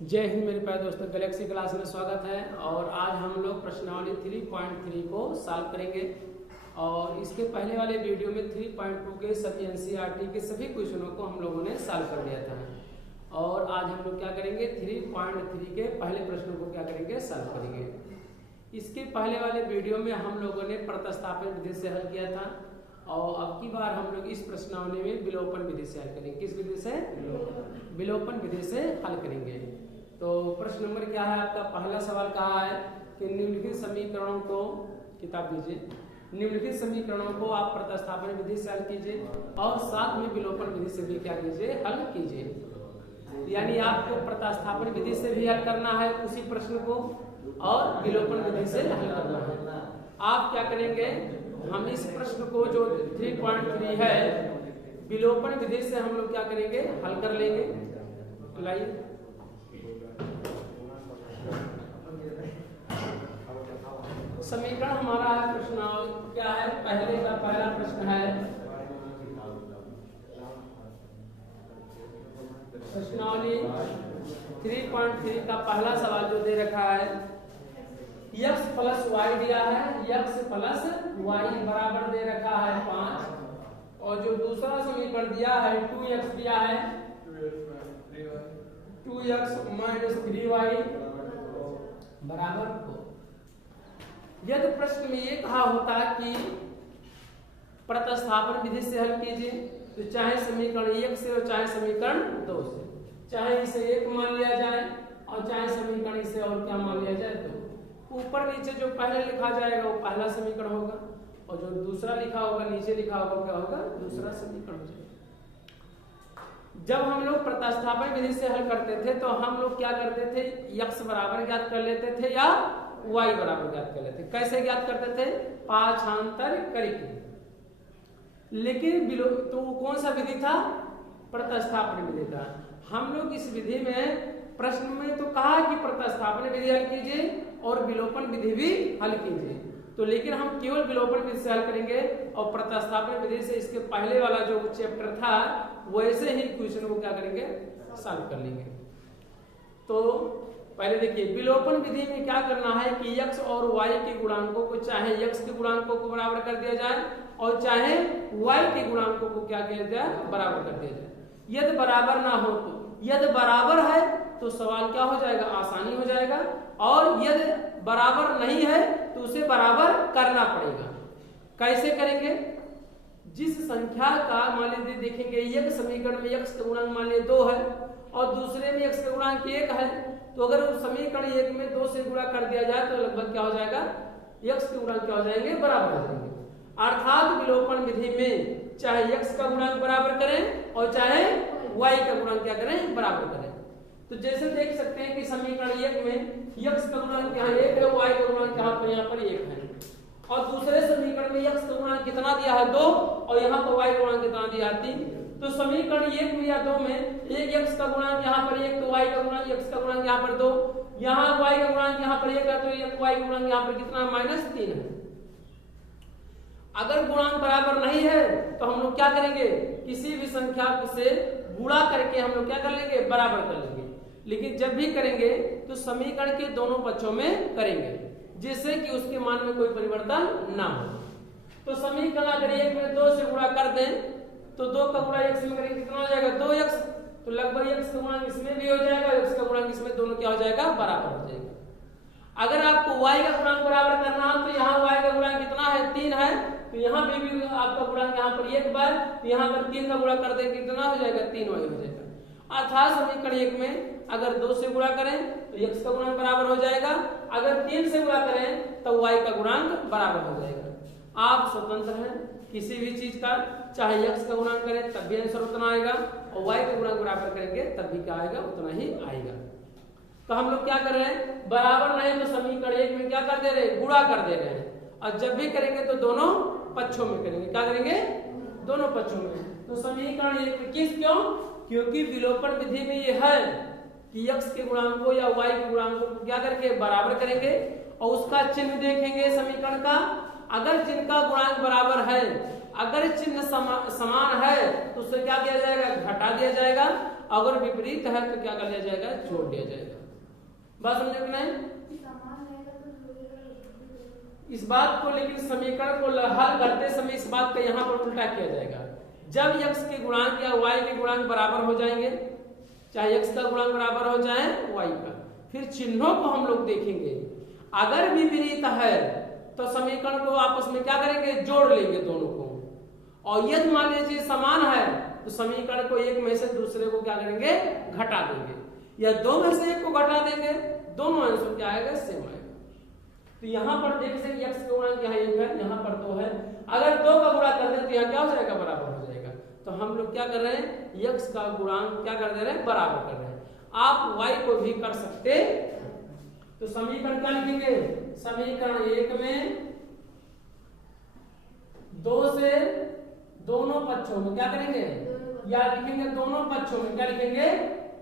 जय हिंद मेरे प्यारे दोस्तों, गैलेक्सी क्लास में स्वागत है। और आज हम लोग प्रश्नावली 3.3 को सॉल्व करेंगे। और इसके पहले वाले वीडियो में 3.2 के सभी एनसीईआरटी के सभी क्वेश्चनों को हम लोगों ने सॉल्व कर दिया था। और आज हम लोग क्या करेंगे, 3.3 के पहले प्रश्नों को क्या करेंगे, सॉल्व करेंगे। इसके पहले वाले वीडियो में हम लोगों ने प्रतिस्थापन विधि से हल किया था और अब की बार हम लोग इस प्रश्नावली में विलोपन विधि से हल करेंगे। किस विधि से? विलोपन विधि से हल करेंगे। तो प्रश्न नंबर क्या है आपका? पहला सवाल कहा है कि निम्नलिखित समीकरणों को, किताब दीजिए, निम्नलिखित समीकरणों को आप प्रतिस्थापन विधि से हल कीजिए और साथ में विलोपन विधि से भी क्या कीजिए, हल कीजिए। यानी आपको प्रतिस्थापन विधि से भी हल करना है उसी प्रश्न को और विलोपन विधि से हल करना है। आप क्या करेंगे, हम इस प्रश्न को जो 3.3 है विलोपन विधि से हम लोग क्या करेंगे, हल कर लेंगे। लाइए समीकरण हमारा है, प्रश्न क्या है, पहले का पहला प्रश्न है, प्रश्नावली 3.3 का पहला सवाल जो दे रखा है, x प्लस वाई दिया है, x प्लस वाई बराबर दे रखा है 5। और जो दूसरा समीकरण दिया है 2x दिया है, 2x माइनस 3y बराबर 4। यदि प्रश्न में ये कहा होता कि प्रतिस्थापन विधि से हल कीजिए, तो चाहे समीकरण 1 से और चाहे समीकरण 2 से, चाहे इसे 1 मान लिया जाए और चाहे समीकरण इसे और क्या मान लिया जाए, तो ऊपर नीचे जो पहले लिखा जाएगा वो पहला समीकरण होगा और जो दूसरा लिखा होगा नीचे लिखा होगा क्या होगा, दूसरा समीकरण हो जाएगा। जब हम लोग प्रतिस्थापन विधि से हल करते थे तो हम लोग क्या करते थे, x बराबर ज्ञात कर लेते थे या y बराबर ज्ञात कर लेते। कैसे ज्ञात करते थे? पांचांतर करके। लेकिन तो कौन सा विधि था? प्रतिस्थापन विधि था। हम लोग इस विधि में प्रश्न में तो कहा कि प्रतिस्थापन विधि हल कीजिए और विलोपन विधि भी हल कीजिए, तो लेकिन हम केवल विलोपन विधि से हल करेंगे और प्रतिस्थापन विधि से इसके पहले वाला जो चैप्टर था वैसे ही क्वेश्चन को क्या करेंगे, सॉल्व कर लेंगे। तो पहले देखिए, विलोपन विधि में क्या करना है कि x और y के गुणांकों को, चाहे x के गुणांकों को बराबर कर दिया जाए और चाहे y के गुणांकों को क्या किया जाए, बराबर कर दिया जाए। यदि बराबर ना हो तो, यदि बराबर है तो सवाल क्या हो जाएगा, आसानी हो जाएगा, और यदि बराबर नहीं है तो उसे बराबर करना पड़ेगा। कैसे करेंगे? जिस संख्या का मान लीजिए, देखेंगे एक समीकरण में x का गुणांक मान लीजिए 2 है और दूसरे में x का गुणांक 1 है, तो अगर समीकरण 1 में 2 से गुणा कर दिया जाए तो लगभग क्या हो जाएगा, x के गुणांक क्या हो जाएंगे, बराबर हो जाएंगे। अर्थात विलोपन विधि में चाहे x का गुणांक बराबर करें और चाहे y का गुणांक क्या करें, बराबर करें। तो जैसे देख सकते हैं कि समीकरण 1 में x का गुणांक यहाँ 1 है, y का गुणांक यहाँ पर 1 है, और दूसरे समीकरण में x का गुणांक कितना दिया है, 2, और यहाँ पर y का गुणांक कितना दिया है, 3। तो समीकरण 1 में या 2 में एक x का गुणांक यहाँ पर 1, तो y का गुणांक, x का गुणांक यहाँ पर 2, यहाँ y का गुणांक यहाँ पर 1 है, तो y का गुणांक यहाँ पर कितना, -3 है। अगर गुणांक बराबर नहीं है तो हम लोग क्या करेंगे, किसी भी संख्या से गुणा करके हम लोग क्या कर लेंगे, बराबर कर लेंगे। लेकिन जब भी करेंगे तो समीकरण के दोनों पक्षों में करेंगे, जिससे कि उसके मान में कोई परिवर्तन ना हो। तो समीकरण अगर 1 में 2 से गुणा कर दें तो 2 का गुणा x में करेंगे कितना हो जाएगा, 2x, तो लगभग x का गुणांक इसमें भी हो जाएगा, x का गुणांक इसमें, दोनों क्या हो जाएगा, बराबर हो जाएगा। अगर आपको y का गुणांक बराबर करना हो तो यहाँ y का गुणांक कितना है, 3 है, तो यहाँ भी आपका गुणांक यहाँ पर 1 बार, तो यहाँ पर 3 का गुणा कर देंगे कितना हो जाएगा, 3y हो जाएगा। अर्थात समीकरण 1 में अगर 2 से गुणा करें तो x का गुणांक बराबर हो जाएगा, अगर 3 से गुणा करें तो y का गुणांक बराबर हो जाएगा। आप स्वतंत्र हैं किसी भी चीज का, चाहे x का गुणांक करें तब भी आंसर उतना आएगा और y का गुणांक बराबर करेंगे तब भी क्या आएगा, उतना ही आएगा। तो हम लोग क्या कर रहे हैं, बराबर नहीं तो समीकरण 1 में क्या कर दे रहे हैं, गुणा कर दे रहे हैं, और जब भी करेंगे तो दोनों पक्षों में करेंगे। क्या करेंगे, दोनों पक्षों में। तो समीकरण 1 में किस, क्यों, क्योंकि विलोपन विधि में यह है कि x के गुणांकों या y के गुणांकों को क्या करके बराबर करेंगे और उसका चिन्ह देखेंगे समीकरण का। अगर जिनका गुणांक बराबर है, अगर चिन्ह समान है तो उससे क्या किया जाएगा, घटा दिया जाएगा। अगर विपरीत है तो क्या कर दिया जाएगा, जोड़ दिया जाएगा। बात समझे कि नहीं? इस बात को लेकिन समीकरण को हल करते समय इस बात का यहाँ पर उल्टा किया जाएगा। जब x के गुणांक या y के गुणांक बराबर हो जाएंगे, चाहे x का गुणांक बराबर हो जाए y का, फिर चिन्हों को हम लोग देखेंगे। अगर विपरीत है तो समीकरण को आपस में क्या करेंगे, जोड़ लेंगे दोनों को। और यदि मान लीजिए समान है तो समीकरण को एक में से दूसरे को क्या करेंगे, घटा देंगे, या दो में से एक को घटा देंगे, दोनों आंसर क्या आएगा, सेम आएगा। तो यहाँ पर देख सकते x का गुणांक यहाँ 1 है, यहाँ पर 2 है। अगर 2 का गुणा कर दें तो यहाँ क्या हो जाएगा, बराबर हो जाएगा। तो हम लोग क्या कर रहे हैं, x का गुणांक क्या कर दे रहे हैं, बराबर कर रहे हैं। आप y को भी कर सकते। तो समीकरण क्या लिखेंगे, समीकरण 1 में 2 से दोनों पक्षों में क्या करेंगे, या लिखेंगे दोनों पक्षों में, क्या लिखेंगे,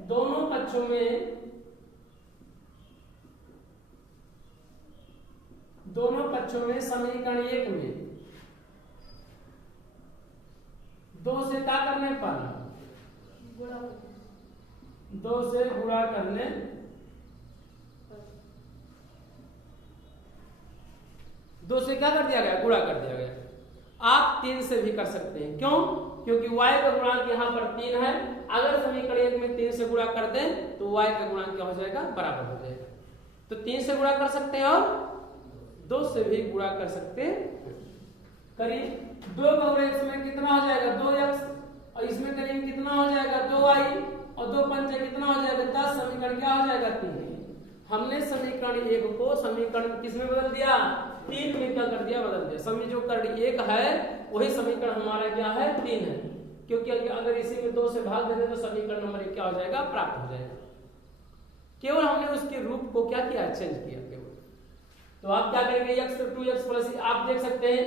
दोनों पक्षों में, दोनों पक्षों में समीकरण 1 में 2 से क्या करने पर, 2 से गुणा करने, 2 से क्या कर दिया गया, गुणा कर दिया गया। आप 3 से भी कर सकते हैं। क्यों? क्योंकि y का गुणांक यहाँ पर 3 है। अगर समीकरण 1 में 3 से गुणा कर दें तो y का गुणांक क्या हो जाएगा, बराबर हो जाएगा। तो 3 से गुणा कर सकते हैं और 2 से भी गुणा कर सकते हैं। करीब 2 का गुणा x में कितना हो जाएगा, 2x, और इसमें करीब कितना हो जाएगा, 2y, और 2 पंचे कितना हो जाएगा, 10। समीकरण क्या हो जाएगा, 3। हमने समीकरण 1 को समीकरण किस में बदल दिया, 3 में क्या कर दिया, बदल दिया। समीकरण 1 है वही समीकरण हमारा क्या है, 3 है। क्योंकि अगर इसी में 2 से भाग देते तो समीकरण नंबर 1 क्या हो जाएगा, प्राप्त हो जाएगा। केवल हमने उसके रूप को क्या किया, चेंज किया केवल। तो आप क्या करेंगे, x 2x प्लस, आप देख सकते हैं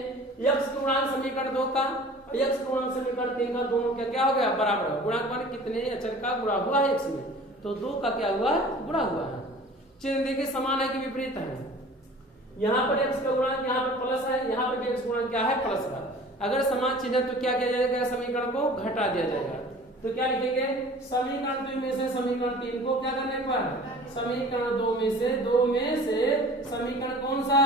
x गुणांक समीकरण 2 का और x गुणांक समीकरण 3 का, दोनों क्या हो गया, बराबर है। गुणांक माने कितने अचर का गुणा हुआ है x में, तो 2 का क्या हुआ, गुणा हुआ है। चिन्ह देखिए समान है कि विपरीत है। यहाँ पर x का गुणांक यहाँ पर प्लस है, यहाँ पर भी x गुणांक क्या है, प्लस है। अगर समान चिन्ह है तो क्या किया जाएगा, समीकरण को घटा दिया जाएगा। तो क्या लिखेंगे, समीकरण 2 में से समीकरण 3 को क्या करने पर, समीकरण 2 में से समीकरण कौन सा,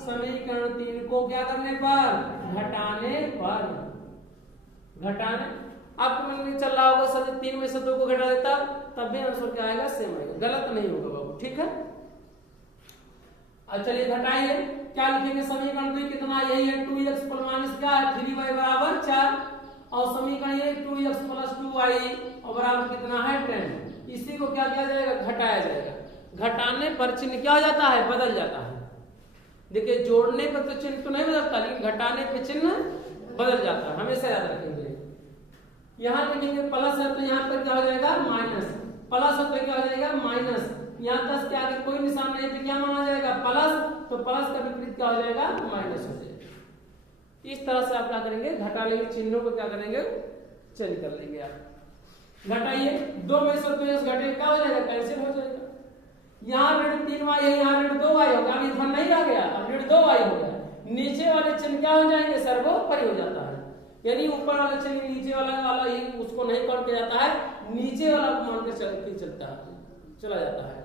समीकरण 3 को क्या करने पर, घटाने पर, घटाने। आपको मन में चल रहा होगा सर 3 में से 2 को घटा देता तब भी आंसर क्या आएगा, सेम आएगा, गलत नहीं होगा बाबू, ठीक है। अब चलिए घटाइए, क्या लिखेंगे, समीकरण 2 कितना, यही है 2x प्लस क्या है, 3y बराबर 4, और समीकरण ये 2x प्लस 2y और बराबर कितना है, 10। इसी को क्या किया जाएगा, घटाया जाएगा। घटाने पर चिन्ह क्या हो जाता है, बदल जाता है। देखिए जोड़ने पर तो चिन्ह तो नहीं बदलता, लेकिन घटाने पर चिन्ह बदल जाता है, हमेशा याद रखेंगे। यहाँ लिखेंगे प्लस है तो यहाँ पर क्या हो जाएगा, माइनस, प्लस है तो क्या हो जाएगा, माइनस। यहाँ 10 के आगे कोई निशान नहीं तो क्या माना जाएगा, प्लस, तो प्लस का विपरीत क्या हो जाएगा, माइनस हो जाएगा। इस तरह से आप क्या करेंगे, घटा लेंगे, चिन्हों को क्या करेंगे, चेंज कर लेंगे। आप घटाइए, 2 में से 2 घटे क्या हो जाएगा, कैंसिल हो जाएगा। यहाँ ऋण 3y है, यहाँ ऋण 2y होगा, अभी धन नहीं रह गया, अब ऋण 2y हो गया। नीचे वाले चिन्ह क्या हो जाएंगे, सर्वोपरि हो जाता है। यानी ऊपर वाला चिन्ह नीचे वाला ही उसको नहीं काउंट किया जाता है, नीचे वाला को मान के चला जाता है।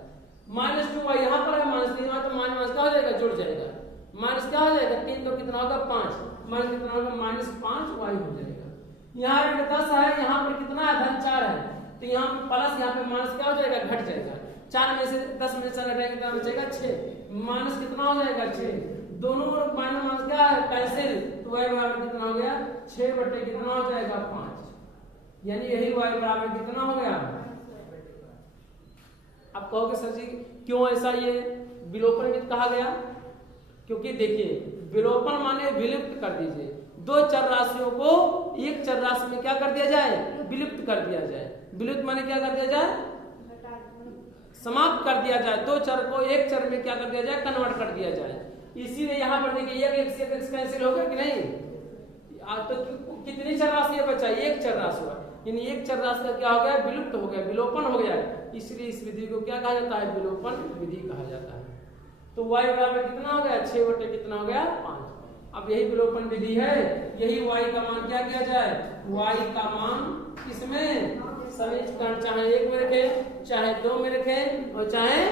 -2y यहाँ पर है, -3 यहाँ तो माइनस क्या हो जाएगा, जुड़ जाएगा। माइनस क्या हो जाएगा, 3 तो कितना होगा, 5, माइनस कितना होगा, -5y हो जाएगा। यहाँ ऋण 10 है, यहाँ पर कितना है, धन 4 है, तो यहाँ पे प्लस, यहाँ पे माइनस क्या हो जाएगा, घट जाएगा। 4 में से 10 में से घटाएंगे कितना बचेगा, 6, माइनस कितना हो जाएगा, 6। दोनों ओर माइनस क्या है, कैंसिल, तो y बराबर कितना हो गया, 6 बटे कितना हो जाएगा, 5। यानी यही y बराबर कितना हो गया। आप कहोगे सर जी क्यों ऐसा ये विलोपन वित्त कहा गया, क्योंकि देखिए विलोपन माने विलुप्त कर दीजिए, 2 चर राशियों को एक चर राशि में क्या कर दिया जाए, विलुप्त कर दिया जाए। विलुप्त माने क्या कर दिया जाए, समाप्त कर दिया जाए। 2 चर को एक चर में क्या कर दिया जाए, कन्वर्ट कर दिया जाए। इसीलिए यहाँ पर देखिए एक कैंसिल हो गया कि नहीं, तो कितनी चर राशि बचा, एक चर राशि हुआ, यानी एक चर राशि का क्या हो गया, विलुप्त हो गया, विलोपन हो गया। इसलिए इस विधि को क्या कहा जाता है, विलोपन विधि कहा जाता है। तो y बराबर कितना हो गया, 6 बटे कितना हो गया, 5। अब यही विलोपन विधि है, यही y का मान क्या किया जाए, y का मान किसमें, समीकरण चाहे 1 में रखें, चाहे 2 में रखें और चाहे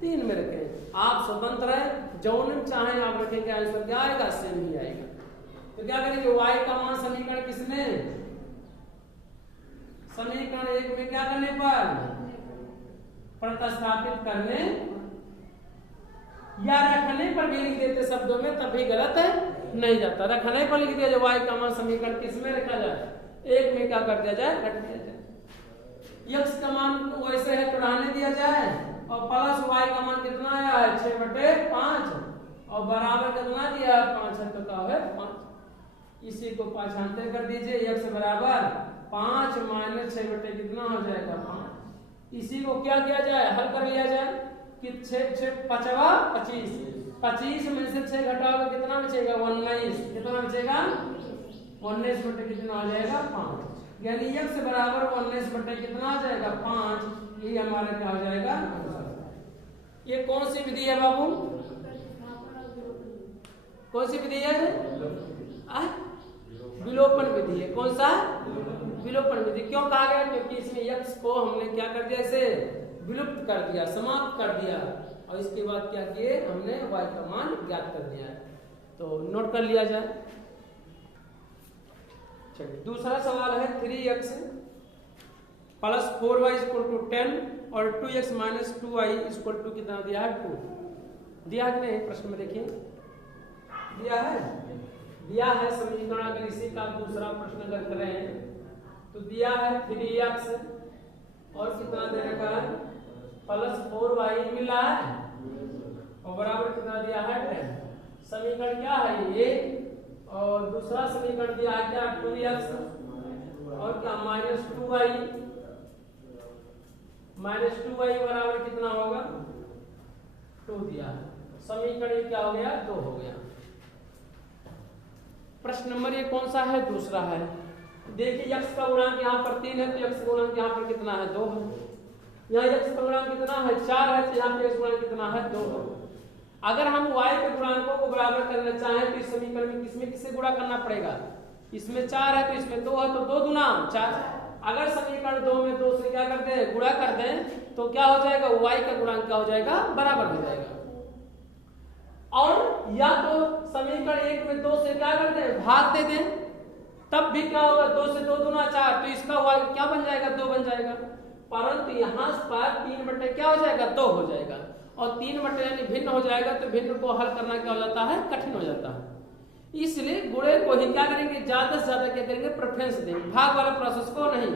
3 में रखें, आप स्वतंत्र है, जौन में चाहे आप रखेंगे आंसर क्या आएगा, सेम ही आएगा। तो क्या करेंगे, y का मान समीकरण किसमें, समीकरण 1 में क्या करने पर प्रतिस्थापित करने या रखने पर भी लिख देते शब्दों में, तब भी गलत है नहीं जाता। रखने पर लिख दिया जाए y का मान समीकरण किसमें रखा जाए, 1 में क्या कर दिया जाए, रख दिया जाए। x का मान वैसे है तो रहने दिया जाए और प्लस y का मान कितना आया है 6/5 और बराबर कितना दिया है 5 है तो क्या है 5। इसी को पांचांतर कर दीजिए, x बराबर 5 माइनस 6 बटे कितना हो जाएगा 5। इसी को क्या किया जाए, हल कर लिया जाए कि 6 5 25, 25 में से 6 घटाओगे कितना बचेगा 19, कितना बचेगा 19 बटे कितना हो जाएगा 5, यानी x बराबर 19 बटे कितना आ जाएगा 5। ये हमारा क्या हो जाएगा, ये कौन सी विधि है बाबू, कौन सी विधि है, विलोपन विधि है। कौन सा, विलोपन विधि। क्यों कहा गया, क्योंकि इसमें x को हमने क्या कर दिया, इसे विलुप्त कर दिया, समाप्त कर दिया और इसके बाद क्या किए, हमने y का मान ज्ञात कर दिया है। तो नोट कर लिया जाए। चलिए दूसरा सवाल है 3x plus 4y equal to 10 और 2x minus 2y equal to कितना दिया है 2। दिया है नहीं, प्रश्न में देखिए दिया है, दिया है समीकरण। अगर इसी का दूसरा प्रश्न अगर करें तो दिया है 3x और कितना दे रखा है प्लस 4y मिला है और बराबर कितना दिया है 10। समीकरण क्या है ये, और दूसरा समीकरण दिया है क्या 2x और क्या माइनस 2y, माइनस 2y बराबर कितना होगा 2 दिया है। समीकरण क्या हो गया 2 हो गया। प्रश्न नंबर ये कौन सा है, दूसरा है। देखिए x का गुणांक यहाँ पर 3 है तो x का गुणांक यहाँ पर कितना है 2 है। यहाँ x का गुणांक कितना है 4 है तो यहाँ पे x गुणांक कितना है 2 है। अगर हम y के गुणांकों को बराबर करना चाहें तो इस समीकरण में किसमें किससे गुणा करना पड़ेगा, इसमें 4 है तो इसमें 2 है तो 2 गुना 4। अगर समीकरण 2 में 2 से क्या करते हैं गुणा कर दें तो क्या हो जाएगा, y का गुणांक क्या हो जाएगा बराबर हो जाएगा। और या तो समीकरण 1 में 2 से क्या करते हैं भाग दे दें, तब भी क्या होगा 2 से 2 गुना 4 तो इसका y क्या बन जाएगा 2 बन जाएगा। परंतु यहाँ पर 3 बटे क्या हो जाएगा 2 हो जाएगा और 3 बटे यानी भिन्न हो जाएगा तो भिन्न को हल करना क्या हो जाता है कठिन हो जाता है। इसलिए गुणे को ही क्या करेंगे ज्यादा से ज्यादा क्या करेंगे प्रेफरेंस देंगे, भाग वाला प्रोसेस को नहीं,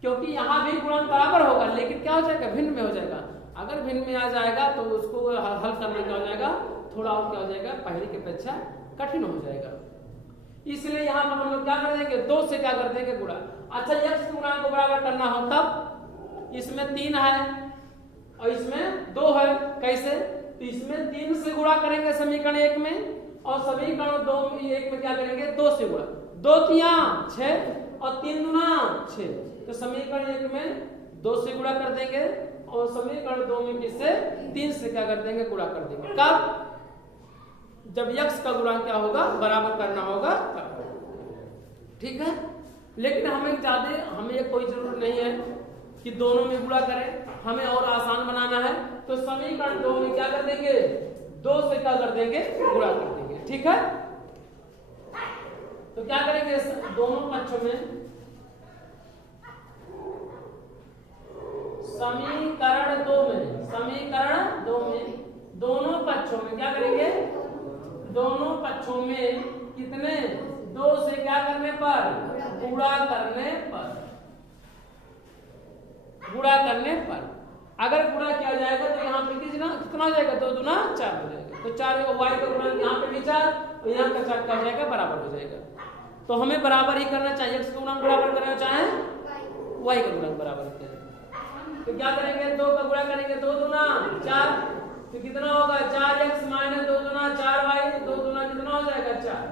क्योंकि यहाँ भी गुणांक बराबर होगा लेकिन क्या हो जाएगा भिन्न में हो जाएगा। अगर भिन्न में आ जाएगा तो उसको हल करना क्या हो जाएगा थोड़ा और क्या हो जाएगा पहले की अपेक्षा कठिन हो जाएगा। इसलिए यहाँ पर हम लोग क्या कर देंगे 2 से क्या कर देंगे गुणा। अच्छा x गुणांक को बराबर करना हो तब इसमें 3 है और इसमें 2 है, कैसे, तो इसमें 3 से गुणा करेंगे समीकरण 1 में और समीकरण 1 में क्या करेंगे 2 से गुणा, 2 3 6 और 3 दूना 6 तो समीकरण 1 में 2 से गुणा कर देंगे और समीकरण 2 में किससे 3 से क्या कर देंगे गुणा कर देंगे। कब, जब x का गुणांक क्या होगा बराबर करना होगा तब, ठीक है। लेकिन हमें कोई जरूरत नहीं है कि दोनों में गुणा करें, हमें और आसान बनाना है तो समीकरण 2 में क्या कर देंगे 2 से क्या कर देंगे गुणा कर देंगे, ठीक है। तो क्या करेंगे दोनों पक्षों में समीकरण 2 में दोनों पक्षों में क्या करेंगे, दोनों पक्षों में कितने 2 से क्या करने पर गुणा करने पर अगर गुणा किया जाएगा तो यहाँ पे कितना हो जाएगा 2 दूना 4 हो जाएगा। तो 4 y का गुणांक यहाँ पे भी 4 और यहाँ का 4 क्या हो जाएगा बराबर हो जाएगा। तो हमें बराबर ही करना चाहिए, x का गुणांक बराबर करना चाहे y का गुणांक बराबर करें तो क्या करेंगे 2 का गुणा करेंगे 2 दूना 4 तो कितना होगा 4x माइनस 2 दूना 4y, 2 दूना कितना हो जाएगा 4।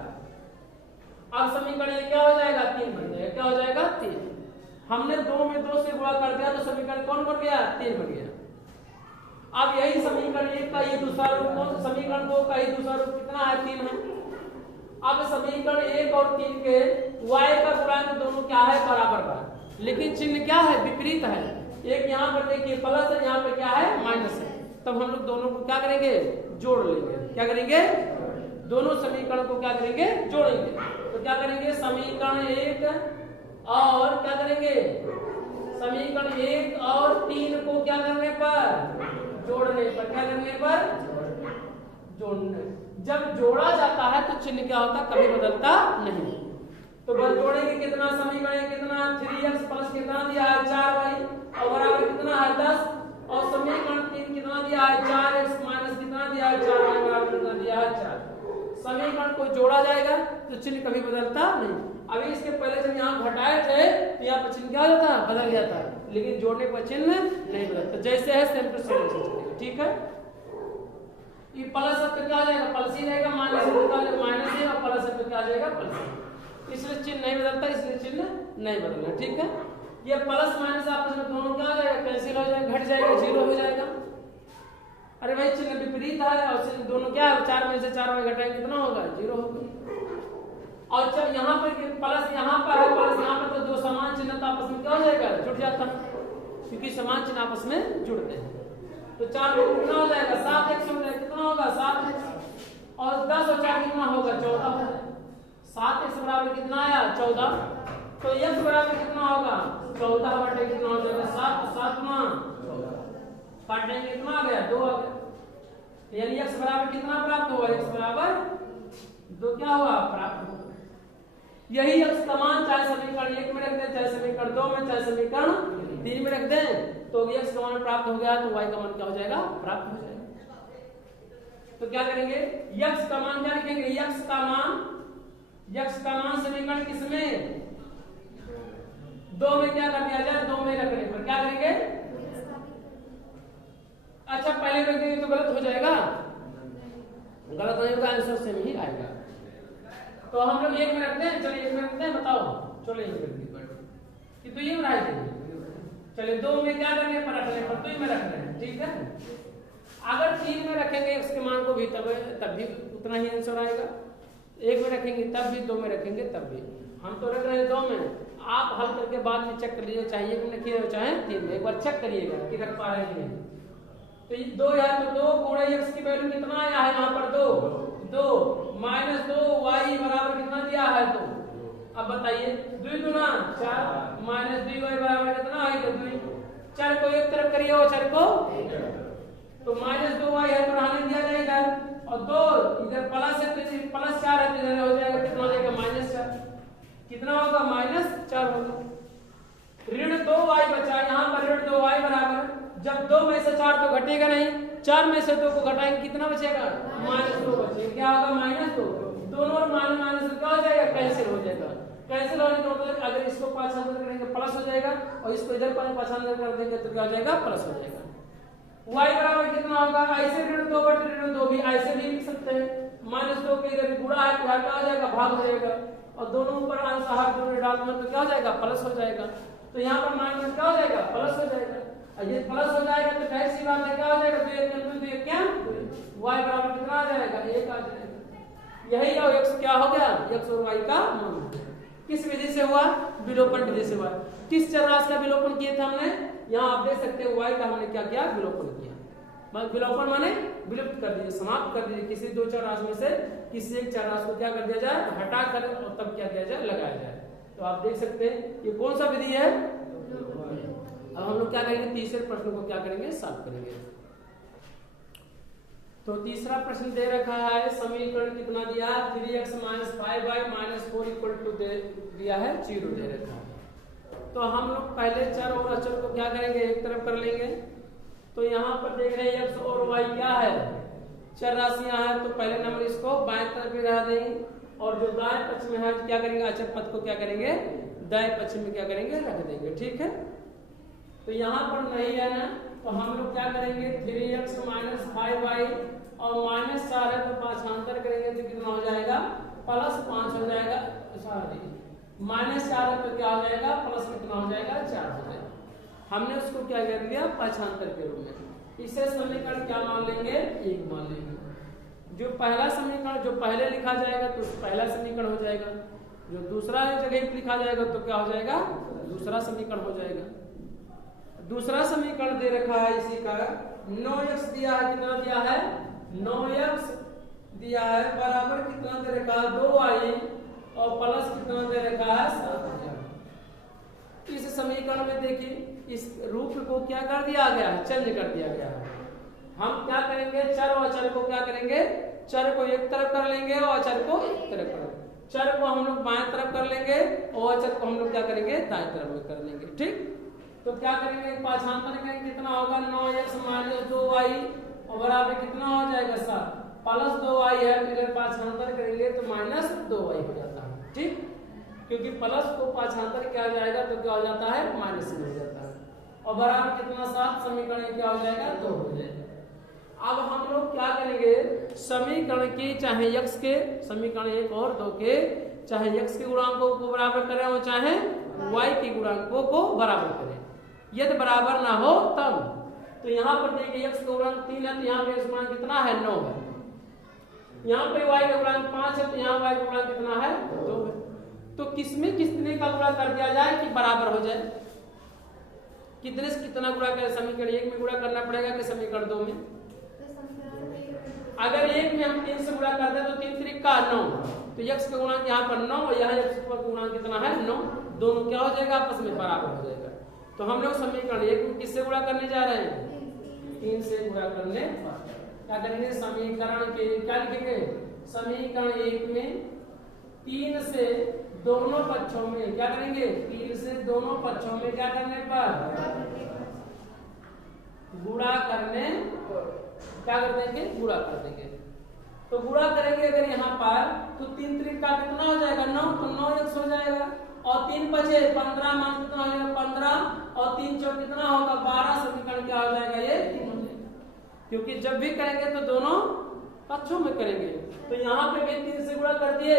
अब समीकरण ये क्या हो जाएगा 3 बन जाएगा, क्या हो जाएगा 3। हमने 2 में 2 से गुणा कर दिया तो समीकरण कौन बन गया 3 बन गया। अब यही समीकरण 1 का ये दूसरा रूप, समीकरण 2 का ये दूसरा रूप कितना है 3 है। अब समीकरण 1 और 3 के y का गुणांक दोनों क्या है, बराबर है, लेकिन चिन्ह क्या है, विपरीत है। एक यहाँ पर देखिए प्लस है, यहाँ पर क्या है, माइनस है। तब हम लोग दोनों को क्या करेंगे, जोड़ लेंगे। क्या करेंगे, दोनों समीकरण को क्या करेंगे, जोड़ेंगे। तो क्या करेंगे, समीकरण 1 और क्या करेंगे, समीकरण 1 और 3 को क्या करने पर, जोड़ने पर। क्या करने पर, जोड़ने। जब जोड़ा जाता है तो चिन्ह क्या होता, कभी बदलता नहीं। तो बस जोड़ेंगे कितना, समीकरण कितना, 3x प्लस कितना दिया है, 4y और बराबर कितना है, 10। और समीकरण 3 कितना दिया है, 4x माइनस कितना दिया है, 4y बराबर कितना दिया है, 4। समीकरण को जोड़ा जाएगा तो चिन्ह कभी बदलता नहीं। अभी इसके पहले जब यहाँ घटाए थे तो यहाँ पर चिन्ह क्या हो जाता, बदल जाता है, लेकिन जोड़ने पर चिन्ह नहीं बदलता, जैसे है सेम टू सेम। ठीक है, ये प्लस है तो क्या हो जाएगा, प्लस ही रहेगा, माइनस है तो क्या हो जाएगा, माइनस ही, और प्लस है तो क्या हो जाएगा, प्लस। इसलिए चिन्ह नहीं बदलता, इसलिए चिन्ह नहीं बदलना। ठीक है, ये प्लस माइनस आपस में दोनों क्या हो जाएगा, कैंसिल हो जाएगा, घट जाएगा, 0 हो जाएगा। अरे भाई चिन्ह विपरीत है और चिन्ह दोनों क्या है, 4 में से 4 में घटाएंगे कितना होगा, 0 होगा। और जब यहाँ पर प्लस यहाँ पर है, प्लस यहाँ पर, तो दो समान चिन्ह तो आपस में क्या हो जाएगा, जुड़ जाता है, क्योंकि समान चिन्ह आपस में जुड़ते हैं। तो 4 में कितना हो जाएगा, 7x हो जाएगा, कितना होगा, 7x। और 10 और 4 कितना होगा, 14 हो जाएगा। 7x बराबर कितना आया, 14। तो x बराबर कितना होगा, 14 बटे कितना हो जाएगा, 7, 7 काटेंगे कितना आ गया, 2 आ गया। यानी x बराबर कितना प्राप्त हुआ, x बराबर 2 क्या हुआ, प्राप्त हुआ। यही x का मान चाहे समीकरण 1 में रख दें, चाहे समीकरण 2 में, चाहे समीकरण 3 में रख दें, तो x का मान प्राप्त हो गया तो y का मान क्या हो जाएगा, प्राप्त हो जाएगा। तो क्या करेंगे, x का मान क्या लिखेंगे, x का मान समीकरण किसमें, 2 में क्या कर दिया जाए, 2 में रखने पर क्या करेंगे, अच्छा पहले रख देंगे तो गलत हो जाएगा, गलत नहीं होगा, आंसर सेम ही आएगा। तो हम लोग 1 में रखते हैं, चलिए 1 में रखते हैं, बताओ, चलो 1 में रख दी तो ये बनाए थे। चलिए 2 में क्या करने पर, रखने पर, 2 में रख रहे हैं। ठीक है, अगर 3 में रखेंगे इसके मान को भी तब भी उतना ही आंसर आएगा। 1 में रखेंगे तब भी, 2 में रखेंगे तब भी। हम तो रख रहे हैं 2 में, आप हल करके बाद में चेक कर लीजिए, चाहे 1 में रखिए चाहे 3 में, एक बार चेक करिएगा कि रख पा रहे हैं। तो ये 2 है तो 2 गुणे x की वैल्यू कितना आया है, यहाँ पर 2 माइनस 2 y बराबर कितना दिया है, 2। अब बताइए 2 गुना 4 माइनस 2y बराबर कितना आएगा, 2। 4 को एक तरफ करिए और 4 को, तो माइनस 2y है तो रहने दिया जाएगा, और 2 इधर प्लस है तो प्लस 4 है तो इधर हो जाएगा, कितना हो जाएगा, माइनस 4। कितना होगा, माइनस 4 होगा। ऋण 2y बचा, यहाँ पर ऋण 2y बराबर, जब 2 में से 4 तो घटेगा नहीं, 4 में से 2 को घटाएंगे कितना बचेगा, माइनस 2 बचेगा। क्या होगा, माइनस 2। दोनों और माइनस क्या हो जाएगा, कैंसिल हो जाएगा। कैंसिल होने का मतलब अगर इसको 500 करेंगे प्लस हो जाएगा, और इसको इधर 500 कर देंगे तो क्या हो जाएगा, प्लस हो जाएगा। y बराबर कितना होगा, ऐसे ऋण 2 बटे ऋण 2 भी ऐसे भी लिख सकते हैं, माइनस 2 के इधर गुणा है तो क्या हो जाएगा, भाग हो जाएगा, और दोनों ऊपर अंश हाथ दोनों डाल तो क्या हो जाएगा, प्लस हो जाएगा। तो यहाँ पर माइनस क्या हो जाएगा, प्लस हो जाएगा। ये प्लस हो जाएगा तो जाहिर सी बात है क्या हो जाएगा, 2 1 2 2 क्या, y बराबर कितना आ जाएगा, 1 आ जाएगा। यही और x क्या हो गया, x और y का मान। किस विधि से हुआ, विलोपन विधि से हुआ। किस चर राशि का विलोपन किया था हमने, यहाँ आप देख सकते हैं y का हमने क्या किया, विलोपन किया। विलोपन माने विलुप्त कर दीजिए, समाप्त कर दीजिए, किसी 2 चर राशि में से किसी एक चर राशि को क्या कर दिया जाए, हटा कर, और तब क्या किया जाए, लगाया जाए। तो आप देख सकते हैं ये कौन सा विधि है। अब हम लोग क्या करेंगे, तीसरे प्रश्न को क्या करेंगे, सॉल्व करेंगे। तो तीसरा प्रश्न दे रखा है, समीकरण कितना दिया, 3x - 5y - 4 = दिया है 0 दे रखा है। तो हम लोग पहले चर और अचर को क्या करेंगे, एक तरफ कर लेंगे। तो यहाँ पर देख रहे हैं x और y क्या है, चर राशियां हैं, तो पहले नंबर इसको बाएं तरफ ही रह देंगे, और जो दाएं पक्ष में है क्या करेंगे, अचर पद को क्या करेंगे, दाएं पक्ष में क्या करेंगे, रख देंगे। ठीक है, तो यहाँ पर नहीं है ना, तो हम लोग क्या करेंगे, 3x - 5y और -4 है तो पांचांतर करेंगे तो कितना हो जाएगा, +5 हो जाएगा। सॉरी -4 है तो क्या हो जाएगा, प्लस कितना हो जाएगा, 4 हो जाएगा। हमने उसको क्या कर दिया, पांचांतर के रूप में। इसे समीकरण क्या मान लेंगे, 1 मान लेंगे। जो पहला समीकरण जो पहले लिखा जाएगा तो पहला समीकरण हो जाएगा, जो दूसरा जगह पे लिखा जाएगा तो क्या हो जाएगा, दूसरा समीकरण हो जाएगा। दूसरा समीकरण दे रखा है इसी का 9x दिया है, कितना दिया है 9x दिया है बराबर कितना दे रखा है 2y और प्लस कितना दे रखा है 7। इस समीकरण में देखिए इस रूप को क्या कर दिया गया है, चेंज कर दिया गया है। हम क्या करेंगे, चर और अचर को क्या करेंगे, चर को एक तरफ कर लेंगे और अचर को एक तरफ कर लेंगे। चर को हम लोग बाएं तरफ कर लेंगे और अचर को हम लोग क्या करेंगे, दाएं तरफ में कर लेंगे। ठीक, तो क्या करेंगे, पाछांतर करेंगे, कितना होगा 9x माइनस 2y और बराबर कितना हो जाएगा 7 प्लस 2y है, इधर पाछांतर करेंगे तो माइनस 2y हो जाता है। ठीक, क्योंकि प्लस को पाछांतर किया जाएगा तो क्या हो जाता है, माइनस में हो जाता है और बराबर कितना 7 समीकरण क्या हो जाएगा 2 हो जाएगा। अब हम लोग क्या करेंगे, समीकरण के चाहे x के समीकरण 1 और 2 के चाहे x के गुणांकों को बराबर करें और चाहे y के गुणांकों को बराबर करें, यदि बराबर ना हो तब। तो यहाँ पर देखिए x का गुणांक 3 है तो यहाँ पे गुणांक कितना है 9 है, यहाँ पे y का गुणांक 5 है तो यहाँ y का गुणांक कितना है 2 है। तो किसमें कितने का गुणा कर दिया जाए कि बराबर हो जाए, कितने से कितना गुणा करें, समीकरण 1 में गुणा करना पड़ेगा कि समीकरण 2 में। अगर 1 में हम 3 से गुणा कर दें तो 3 त्रिक का 9, तो x का गुणांक यहाँ पर 9 और यहाँ x का गुणांक कितना है 9, दोनों क्या हो जाएगा आपस में बराबर हो जाएगा। तो हम लोग समीकरण 1 में किससे गुणा करने जा रहे हैं, 3 से गुणा करने। क्या करेंगे, समीकरण के क्या लिखेंगे, समीकरण 1 में 3 से दोनों पक्षों में क्या करेंगे, 3 से दोनों पक्षों में क्या करने पर गुणा करने क्या कर देंगे, गुणा कर देंगे। तो गुणा करेंगे अगर यहाँ पर तो 3 त्रिक का कितना हो जाएगा 9, तो 9x हो जाएगा और 3 बचे 15 मान कितना हो जाएगा 15 और 3 चौक कितना होगा 12, समीकरण क्या हो जाएगा ये 3 हो जाएगा। क्योंकि जब भी करेंगे तो दोनों पक्षों में करेंगे, तो यहाँ पे भी 3 से गुणा कर दिए,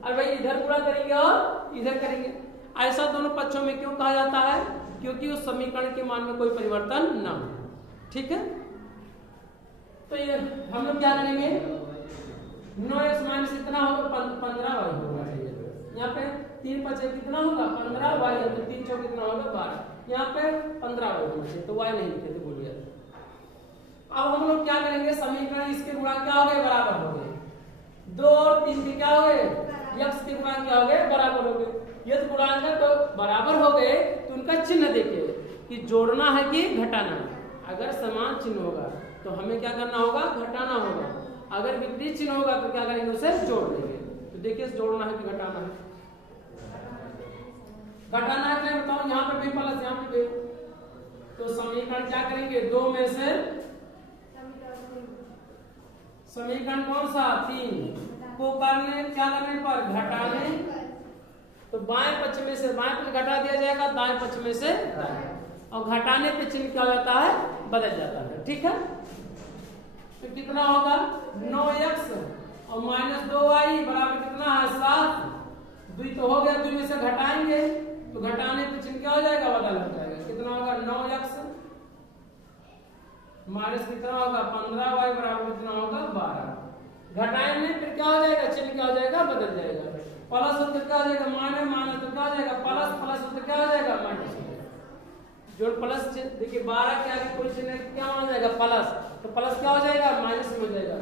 अब भाई इधर गुणा करेंगे और इधर करेंगे। ऐसा दोनों पक्षों में क्यों कहा जाता है, क्योंकि उस समीकरण के मान में कोई परिवर्तन ना हो। ठीक है, तो ये हम लोग क्या करेंगे, 9x माइनस कितना होगा 15y होगा चाहिए। यहाँ पे 3 बचे कितना होगा 15y, तो 3 चौक कितना होगा 12, यहाँ पे 15y होना चाहिए तो y नहीं लिखे थे, बोलिए। अब हम लोग क्या करेंगे, समीकरण इसके गुणा क्या हो गए बराबर हो गए, 2 और 3 के क्या हो गए, x के गुणा क्या हो गए बराबर हो गए। यदि गुणांक तो बराबर हो गए तो उनका चिन्ह देखिए कि जोड़ना है कि घटाना है। अगर समान चिन्ह होगा तो हमें क्या करना होगा, घटाना होगा। अगर विपरीत चिन्ह होगा तो क्या करेंगे, उसे जोड़ देंगे। तो देखिए जोड़ना है कि घटाना है, घटाना है क्या बताओ, यहाँ पे भी प्लस यहाँ पे भी, तो समीकरण क्या करेंगे 2 में से समीकरण कौन सा 3 को करने क्या करने पर घटाने, तो बाएं पक्ष में से बाएं पक्ष घटा दिया जाएगा, दाएं पक्ष में से दाएं, और घटाने पे चिन्ह क्या हो जाता है, बदल जाता है। ठीक है, तो कितना होगा 9x और माइनस 2y बराबर कितना है 7, 2 तो हो गया, 2 में से घटाएंगे तो घटाने पे चिन्ह क्या हो जाएगा, बदल हो जाएगा। कितना होगा 9x माइनस कितना होगा 15y बराबर कितना होगा 12, घटाएंगे फिर क्या हो जाएगा, चिन्ह क्या हो जाएगा, बदल जाएगा। प्लस हो तो क्या हो जाएगा माइनस, माइनस तो क्या हो जाएगा प्लस, प्लस हो तो क्या हो जाएगा माइनस। जो प्लस देखिए 12 के आगे कोई चिन्ह क्या हो जाएगा प्लस, तो प्लस क्या हो जाएगा माइनस में हो जाएगा।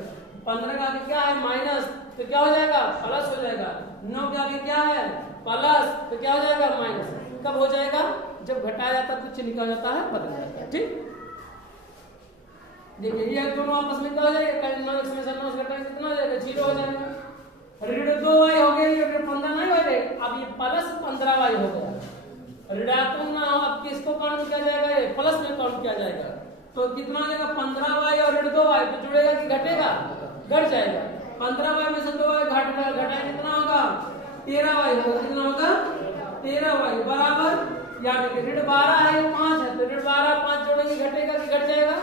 15 का आगे क्या है माइनस, तो क्या हो जाएगा प्लस हो जाएगा। 9 के आगे क्या है प्लस, तो क्या हो जाएगा माइनस। कब हो जाएगा, जब घटाया जाता है तो चिन्ह क्या हो जाता है, बदल जाता है। ठीक, देखिए ये दोनों आपस में क्या हो जाएगा, 9x में से 9 घटाएंगे कितना हो जाएगा 0 हो जाएगा। ऋण 2y हो गया, ये 15 नहीं हो गया, अब ये प्लस 15y हो गया। ऋणात्मक ना हो, अब किसको काउंट किया जाएगा, ये प्लस में काउंट किया जाएगा। तो कितना हो जाएगा 15y और ऋण 2y, तो जुड़ेगा कि घटेगा, घट जाएगा। 15y में से 2y घटाएंगे कितना होगा 13y होगा, कितना होगा 13y बराबर, याद रखिए ऋण 12 है 5 है, तो ऋण 12 5 जोड़ेंगे घटेगा कि घट जाएगा।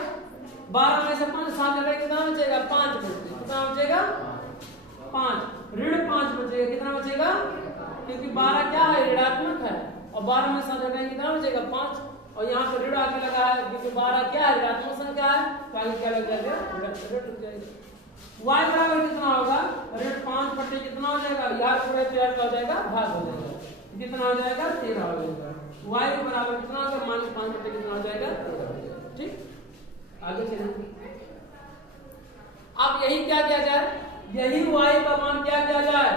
12 में से 5 7 घटाएंगे कितना बचेगा 5 बचेगा, कितना बचेगा 5, ऋण 5 बचेगा, कितना बचेगा, क्योंकि 12 क्या है ऋणात्मक है और 12 में 7 घटाएंगे कितना बचेगा 5, और यहाँ पर ऋण आगे लगा है क्योंकि 12 क्या है ऋणात्मक संख्या है, तो आगे क्या लग जाएगा ऋण लग जाएगा। y बराबर कितना होगा, √5 बटे कितना हो जाएगा, यार पूरे तैयार का हो जाएगा, भाग हो जाएगा, कितना हो जाएगा 13 हो जाएगा। y बराबर कितना होगा, -5 बटे कितना हो जाएगा 13 हो जाएगा। ठीक, आगे चलिए। अब यही क्या किया जाए, यही y का मान क्या किया जाए,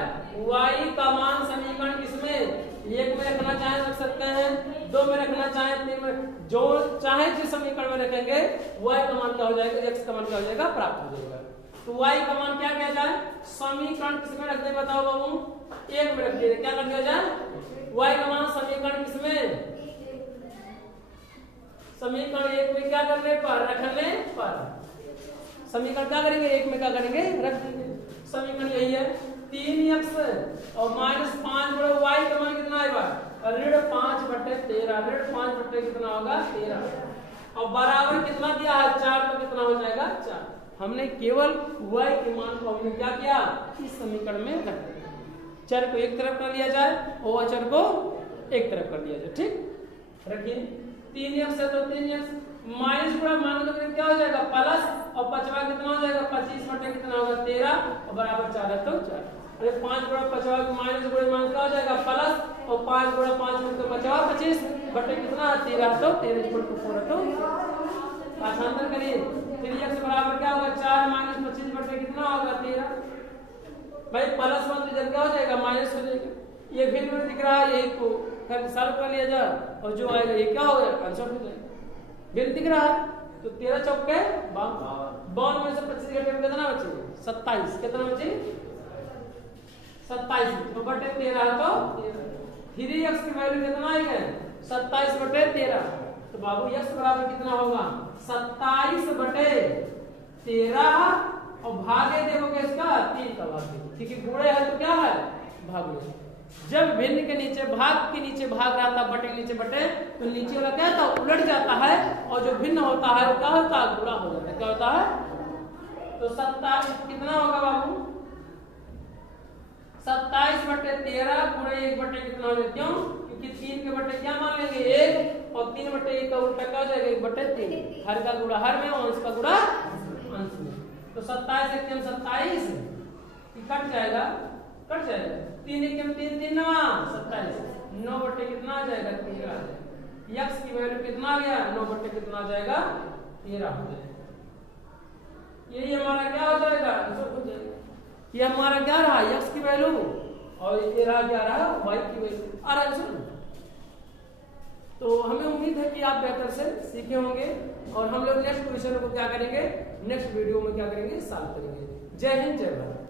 y का मान समीकरण किसमें, एक में रखना चाहे रख सकते हैं, 2 में रखना चाहे 3 में, जो चाहे जिस समीकरण में रखेंगे y का मान क्या हो जाएगा, x का मान क्या हो जाएगा, प्राप्त हो जाएगा। तो y का मान क्या किया जाए, समीकरण किसमें रख दे बताओ बाबू, 1 में रख दिए, क्या कर दिया जाए, y का मान समीकरण किसमें, समीकरण 1 में क्या करने पर, रखने पर, समीकरण क्या करेंगे 1 में क्या करेंगे, रख देंगे। समीकरण यही है, 3x और -5 बड़े y का मान कितना आएगा, ऋण 5 बटे 13, ऋण 5 बटे कितना होगा 13, और बराबर कितना दिया है 4, तो कितना हो जाएगा 4। हमने केवल y के मान को हमने क्या किया, इस समीकरण में रख दिया, चर को एक तरफ कर लिया जाए और अचर को एक तरफ कर लिया जाए। ठीक, रखिए 3x है तो 3x माइनस पूरा मान लो क्या हो जाएगा प्लस, और 5 कितना हो जाएगा 25 बटे कितना होगा 13, और बराबर 4 है तो 4। अरे 5 गुणा 5 माइनस गुणे माइनस क्या हो जाएगा प्लस, और 5 गुणा 5 में तो 25 बटे कितना 13, तो 13 इक्वल टू 4 है तो भाषांतर करिए। 3x बराबर क्या होगा 4 माइनस 25 बटे कितना होगा 13, भाई प्लस 1 तो जब क्या हो जाएगा माइनस हो जाएगा, ये भिन्न में दिख रहा है, यही को सॉल्व कर लिया जाए और जो आएगा ये क्या हो गया आंसर हो जाएगा, भिन्न दिख रहा है। तो 13 चौके 52 में से 25 घटे कितना बचे 27, कितना बचे 27, तो बटे 13 तो 3x की वैल्यू कितना आएगा 27 बटे 13, तो बाबू x बराबर कितना होगा 27 बटे 13, और भागे देखोगे इसका 3 का भाग, ठीक है गुणे है तो क्या है भाग। जब भिन्न के नीचे भाग के नीचे भाग रहा था, बटे नीचे बटे, तो नीचे वाला क्या था उलट जाता है, और जो भिन्न होता है वो क्या होता है गुणा हो जाता है, क्या होता है। तो 27 कितना होगा बाबू 27 बटे 13 गुणे 1 बटे कितना हो जाएगा, क्यों क्योंकि 3 के बटे क्या मान लेंगे 1, और 3 बटे 1 का उल्टा क्या हो जाएगा 1 बटे 3, हर का गुणा हर में और अंश का गुणा अंश में। तो 27 एक 27 कट जाएगा, कट जाएगा, 3 एक 3 3 9 27, 9 बटे कितना आ जाएगा 13 आ जाएगा। x की वैल्यू कितना आ गया 9 बटे कितना आ जाएगा 13 हो जाएगा। यही हमारा क्या हो जाएगा आंसर हो जाएगा। ये हमारा क्या रहा x की वैल्यू, और ये रहा क्या रहा y की वैल्यू, और आंसर। तो हमें उम्मीद है कि आप बेहतर से सीखे होंगे, और हम लोग नेक्स्ट क्वेश्चन को क्या करेंगे नेक्स्ट वीडियो में क्या करेंगे सॉल्व करेंगे। जय हिंद जय भारत।